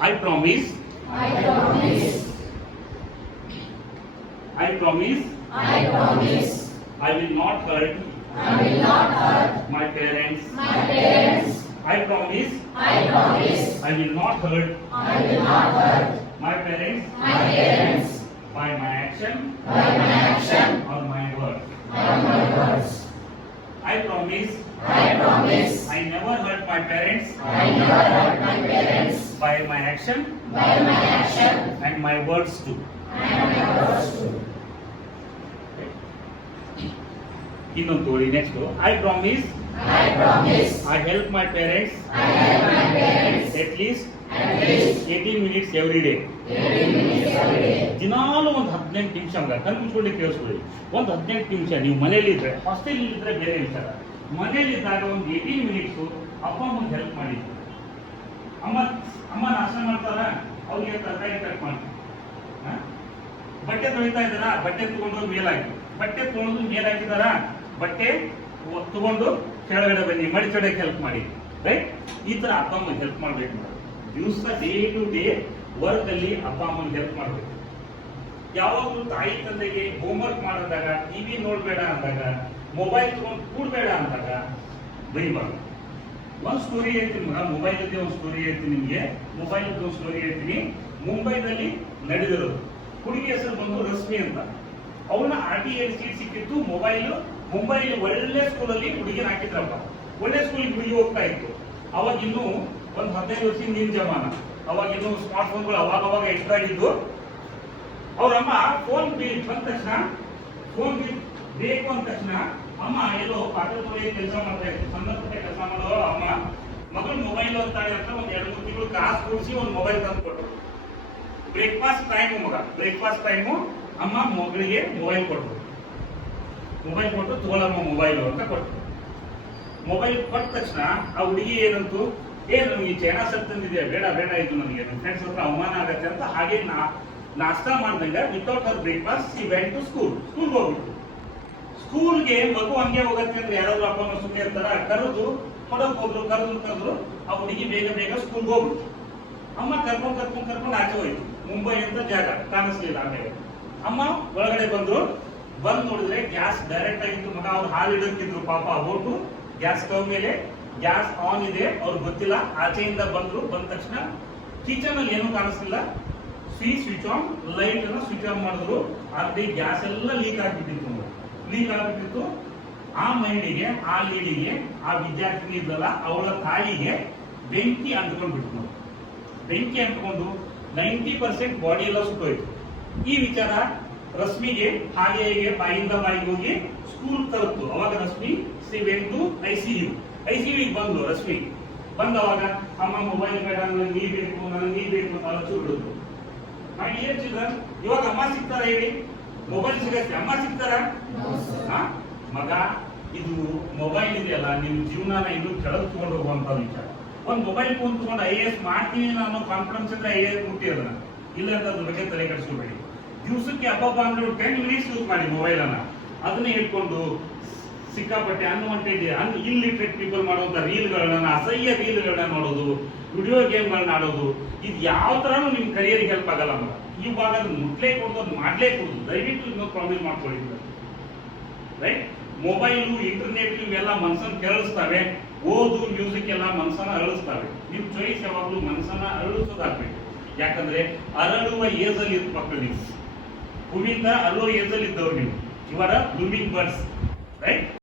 I promise. I promise. I promise. I promise. I will not hurt I will not hurt my parents. my parents. I promise. I promise. I will not hurt I will not hurt my parents my parents by my action by my action or my words. or my words. I promise. I promise. I never hurt my parents I never hurt my parents by my action by my action and my words too. and my words too. ಇನ್ನೊಂದು ತೋಳಿ next I promise I promise. I help my parents I help my parents at least at least 18 minutes every day 18 minutes every day. ದಿನಾಲು ಒಂದು 18 ನಿಮಿಷ ಕಣ್ ಮುಚ್ಕೊಂಡು ಕೇಳಿಸ್ಕೊಳ್ಳಿ. ಒಂದು 18 ನಿಮಿಷ ನೀವು ಮನೇಲಿ ಇದ್ರೆ, ಹಾಸ್ಟೆಲ್ ಇದ್ರೆ ಬೇರೆ ವಿಚಾರ. ಮನೇಲಿ ಇದ್ದಾಗ ಒಂದು 18 ಮಿನಿಟ್ಸ್ ಅಪ್ಪ ಅಮ್ಮಗೆ ಹೆಲ್ಪ್ ಮಾಡಿ. ಅಮ್ಮ ಅಮ್ಮ ನಾಷ್ಟ ಮಾಡ್ತಾರ, ಅವ್ರಿಗೆ ತರಕಾರಿ ಕಟ್ ಮಾಡ್ತಾರೆ. ಬಟ್ಟೆ ತೊಳಿತಾ ಇದ್ದಾರ, ಬಟ್ಟೆ ತಗೊಂಡು ಮೇಲಾಕಿ, ಬಟ್ಟೆ ತೊಳೆದು ಮೇಲಾಕಿದಾರ, ಬಟ್ಟೆ ತಗೊಂಡು ಕೆಳಗಡೆ ಬನ್ನಿ ಮಡಿಚಡಕ್ಕೆ ಹೆಲ್ಪ್ ಮಾಡಿ. ರೈಟ್, ಈ ತರ ಅಪ್ಪ ಅಮ್ಮಗೆ ಹೆಲ್ಪ್ ಮಾಡ್ಬೇಕು. ದಿವಸ ಡೇ ಟು ಡೇ ವರ್ಕ್ ಅಲ್ಲಿ ಅಪ್ಪ ಅಮ್ಮನ ಹೆಲ್ಪ್ ಮಾಡ್ಬೇಕು. ಯಾವಾಗಲೂ ತಾಯಿ ತಂದೆಗೆ ಹೋಮ್ವರ್ಕ್ ಮಾಡಿದಾಗ, ಟಿವಿ ನೋಡ್ಬೇಡ ಅಂದಾಗ, ಮೊಬೈಲ್ ತಗೊಂಡು ಕೂಡ್ಬೇಡ ಅಂದಾಗ ಬೈಬಾರ್ದು. ಒಂದು ಸ್ಟೋರಿ ಹೇಳ್ತೀನಿ ಮಗ, ಮೊಬೈಲ್ ಅಲ್ಲಿ ಒಂದು ಸ್ಟೋರಿ ಹೇಳ್ತೀನಿ ನಿಮಗೆ. ಮೊಬೈಲ್ ಒಂದು ಸ್ಟೋರಿ ಹೇಳ್ತೀನಿ. ಮುಂಬೈನಲ್ಲಿ ನಡೆದಿರೋದು. ಹುಡುಗಿ ಹೆಸರು ಬಂದು ರಶ್ಮಿ ಅಂತ. ಅವನ RTL ಸೀಟ್ ಸಿಕ್ಕಿತ್ತು. ಮೊಬೈಲ್ ಮುಂಬೈಲಿ ಒಳ್ಳೆ ಸ್ಕೂಲಲ್ಲಿ ಹುಡುಗಿನ ಹಾಕಿದ್ರಪ್ಪ. ಒಳ್ಳೆ ಸ್ಕೂಲಿಗೆ ಹುಡುಗಿ ಹೋಗ್ತಾ ಇತ್ತು. ಅವಾಗ ಇನ್ನೂ ಒಂದು 15 ವರ್ಷದಿಂದ ನಿನ್ ಜಮಾನ. ಅವಾಗ ಇನ್ನೂ ಸ್ಮಾರ್ಟ್ ಫೋನ್ಗಳು ಅವಾಗ ಎಷ್ಟಾಗಿದ್ದು. ಅವ್ರಮ್ಮ ಫೋನ್ ಬಿಲ್ ಬಂದ ತಕ್ಷಣ, ಫೋನ್ ಬಿಲ್ ಬೇಕು ಅಂದ ತಕ್ಷಣ ಅಮ್ಮ ಎಲ್ಲೋ ಪಾತ್ರೆ ತೊಳೆಯ ಕೆಲಸ ಮಾಡ್ತಾ ಇತ್ತು. ಸಣ್ಣ ಪುಟ್ಟ ಕೆಲಸ ಮಾಡೋ ಅಮ್ಮ ಮಗಳು ಮೊಬೈಲ್ ಅಂತಾಳೆ ಅಂತ ಒಂದು 2-3 ತಿಂಗಳು ಕಾಸು ಕೂಡಿಸಿ ಒಂದು ಮೊಬೈಲ್ ತಂದು ಕೊಟ್ಟರು. ಬ್ರೇಕ್ಫಾಸ್ಟ್ ಟೈಮು ಮಗ, ಬ್ರೇಕ್ಫಾಸ್ಟ್ ಟೈಮು ಅಮ್ಮ ಮಗಳಿಗೆ ಮೊಬೈಲ್ ಕೊಟ್ಟರು. ಮೊಬೈಲ್ ಕೊಟ್ಟು ತಗೊಳಮ್ಮ ಮೊಬೈಲು ಅಂತ ಕೊಟ್ಟರು. ಮೊಬೈಲ್ ಕೊಟ್ಟ ತಕ್ಷಣ ಆ ಹುಡುಗಿ ಏನಂತು, ನನಗೆ ಚೈನಾ ಸೆಟ್ ತಂದಿದೆ, ಬೇಡ ಬೇಡ ಇದು ನನಗೆ ನನ್ನ ಫ್ರೆಂಡ್ಸ್ ಹತ್ರ ಅವಮಾನ ಆಗತ್ತೆ ಅಂತ ಹಾಗೆ ನಾಷ್ಟಾ ಮಾಡ್ದಂಗ without our breakfast she went to ಸ್ಕೂಲ್ಗೆ ಹೋಗ್ಬಿಟ್ಟು. ಸ್ಕೂಲ್ಗೆ ಮಗು ಹಂಗೆ ಹೋಗತ್ತೆ ಅಂದ್ರೆ ಯಾರಾದ್ರೂ ಅಪ್ಪ ಅಮ್ಮ ಸುಮ್ಮನೆ ಇರ್ತಾರ, ಕರೆದು ಕೊಡೋಕ್ ಹೋದ್ರು, ಕರೆದ್ರು ಆ ಹುಡುಗಿ ಬೇಗ ಸ್ಕೂಲ್ಗೆ ಹೋಗ್ಬಿಟ್ಟು. ಅಮ್ಮ ಕರ್ಕೊಂಡು ಆಚೆ ಹೋಯ್ತು. ಮುಂಬೈ ಅಂತ ಜಾಗ ಕಾಣಿಸ್ಲಿಲ್ಲ. ಆಮೇಲೆ ಅಮ್ಮ ಒಳಗಡೆ ಬಂದು ನೋಡಿದ್ರೆ ಗ್ಯಾಸ್ ಡೈರೆಕ್ಟ್ ಆಗಿತ್ತು ಮಗ. ಅವ್ರು ಹಾಲು ಇಡಕ್ಕಿದ್ರು ಪಾಪ. ಹೋಟು ಗ್ಯಾಸ್ ಸ್ಟವ್ ಮೇಲೆ ಗ್ಯಾಸ್ ಆನ್ ಇದೆ, ಅವ್ರಿಗೆ ಗೊತ್ತಿಲ್ಲ. ಆಚೆಯಿಂದ ಬಂದ ತಕ್ಷಣ ಕಿಚನ್ ಅಲ್ಲಿ ಏನೂ ಕಾಣಿಸ್ತಿಲ್ಲ. ಸ್ವಿಚ್ ಆನ್, ಲೈಟ್ ಅನ್ನ ಸ್ವಿಚ್ ಆನ್ ಮಾಡಿದ್ರು. ಅಲ್ಲಿ ಗ್ಯಾಸ್ ಎಲ್ಲ ಲೀಕ್ ಆಗ್ಬಿಟ್ಟಿತ್ತು. ಆ ಮಹಿಳೆಗೆ, ಆ ಲೇಡಿಗೆ, ಆ ವಿದ್ಯಾರ್ಥಿನಿ ಇದ್ದಲ್ಲ ಅವಳ ತಾಯಿಗೆ ಬೆಂಕಿ ಅಂಟ್ಕೊಂಡ್ಬಿಟ್ಟು. ಬೆಂಕಿ ಅಂಟ್ಕೊಂಡು 90% ಬಾಡಿ ಎಲ್ಲ ಸುಟ್ಟೋಯ್ತು. ಈ ವಿಚಾರ ರಶ್ಮಿಗೆ ಹಾಗೆ ಬಾಯಿಂದ ಬಾಯಿಗೆ ಹೋಗಿ ಸ್ಕೂಲ್ ತಲುಪ್ತು. ಅವಾಗ ರಶ್ಮಿ ಐಸಿಯು ಬಂದು ರಶ್ಮಿ ಬಂದವಾಗ ಅಮ್ಮ ಮೊಬೈಲ್ ಬೇಡ, ನನಗೆ ನೀ ಬೇಕು ಅಂತ ಅಲಚು ಬಿಡುದು. ನಾನು ಏನ್ ಚಿಲ್ಡ್ರನ್, ಇವಾಗ ಅಮ್ಮ ಸಿಗ್ತಾರ ಹೇಳಿ? ಮೊಬೈಲ್ ಸಿಗತ್ತೆ, ಅಮ್ಮ ಸಿಗ್ತಾರ? ಮಗ, ಇದು ಮೊಬೈಲ್ ಇದೆಯಲ್ಲ, ನಿಮ್ ಜೀವನ ಇದು ಕೆಳಗೆ ತಗೊಂಡು ಹೋಗುವಂತ ವಿಚಾರ. ಒಂದು ಮೊಬೈಲ್ ಫೋನ್ ತಗೊಂಡು IAS ಮಾಡ್ತೀನಿ ಅನ್ನೋ ಕಾನ್ಫಿಡೆನ್ಸ್ ಇದ್ರೆ IAS ಮುಟ್ಟಿ ಅದನ್ನ. ಇಲ್ಲ ಅಂತ ಅದ್ರ ಬಗ್ಗೆ ತಲೆ ಕೆಡಿಸ್ಕೋಬೇಡಿ. ದಿವಸಕ್ಕೆ ಹಬ್ಬ ಅಂದ್ರೆ 10 ಮಿನಿಟ್ಸ್ ಯೂಸ್ ಮಾಡಿ ಮೊಬೈಲ್ ಅನ್ನ. ಅದನ್ನೇ ಇಟ್ಕೊಂಡು ಸಿಕ್ಕಾಪಟ್ಟೆ ಇಲ್ಲಿಟ್ರೇಟ್ ಪೀಪಲ್ ಮಾಡುವಂತ ರೀಲ್ಗಳನ್ನ, ಅಸಹ್ಯ ರೀಲ್ಗಳನ್ನ ನೋಡೋದು, ವಿಡಿಯೋ ಗೇಮ್ಗಳನ್ನ ಆಡೋದು, ಇದು ಯಾವ ತರನು ನಿಮ್ ಕರಿಯರ್ಗೆ ಹೆಲ್ಪ್ ಆಗಲ್ಲ ಮಗ. ಇವಾಗ ಮುಟ್ಲೇ ಕೊಡೋದು, ಮಾಡ್ಲೇ ಕೊಡೋದು. ದಯವಿಟ್ಟು ಇನ್ನೊಂದು ಪ್ರಾಮಿಸ್ ಮಾಡ್ಕೊಳ್ಳಿ. ರೈಟ್, ಮೊಬೈಲು, ಇಂಟರ್ನೆಟ್ ಇವೆಲ್ಲ ಮನಸ್ಸನ್ನು ಕೆರಳಿಸ್ತವೆ. ಓದು, ಮ್ಯೂಸಿಕ್ ಎಲ್ಲ ಮನಸ್ಸನ್ನ ಅರಳಿಸ್ತವೆ. ನಿಮ್ ಚಾಯ್ಸ್ ಯಾವಾಗಲೂ ಮನಸ್ಸನ್ನ ಅರಳಿಸೋದಾಗ್ಬೇಕು. ಯಾಕಂದ್ರೆ ಅರಳುವ ಏಜಲ್ಲಿ ಇದ್ದ ಮಕ್ಕಳು ನೀವು. ಭೂಮಿಯಿಂದ ಅರಳುವ ಏಜಲ್ಲಿ ಇದ್ದವ್ರು ನೀವು. ಇವರ ಬ್ಲೂಮಿಂಗ್ ಬರ್ಡ್ಸ್. ರೈಟ್.